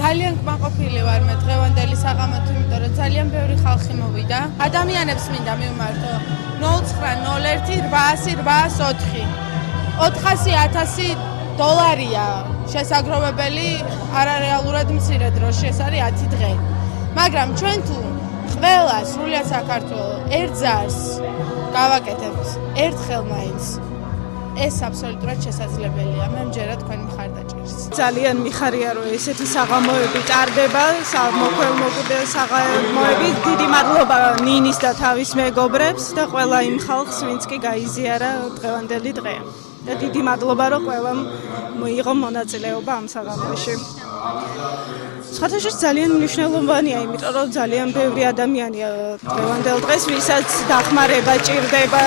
ძალიან კმაყოფილი ვარ მე დღევანდელი საღამოთი, იმიტომ რომ ძალიან ბევრი ხალხი მოვიდა. ადამიანებს მინდა მივმართო 0901-800-804. 400-1000 დოლარია შესაგროვებელი, არარეალურად მცირე დროში, ეს არის 10 დღე. მაგრამ ჩვენ თუ ყველა სრულიად საქართველოს ერთ ზარს გავაკეთებთ ერთხელ მაინც, ეს აბსოლუტურად შესაძლებელია. მე მჯერა თქვენი მხარდაჭერს. ძალიან მიხარია რომ ესეთი საღამოები ტარდება, მოქველმოკვდე საღამოები. დიდი მადლობა ნინის და თავის მეგობრებს და ყველა იმ ხალხს, ვინც კი გაიზიარა დღევანდელი დღე. და დიდი მადლობა რომ ყველამ მოიღო მონაწილეობა ამ საღამოში. სხვათაშორის ძალიან მნიშვნელოვანია, იმიტომ რომ ძალიან ბევრი ადამიანია დღევანდელ დღეს, ვისაც დახმარება ჭირდება.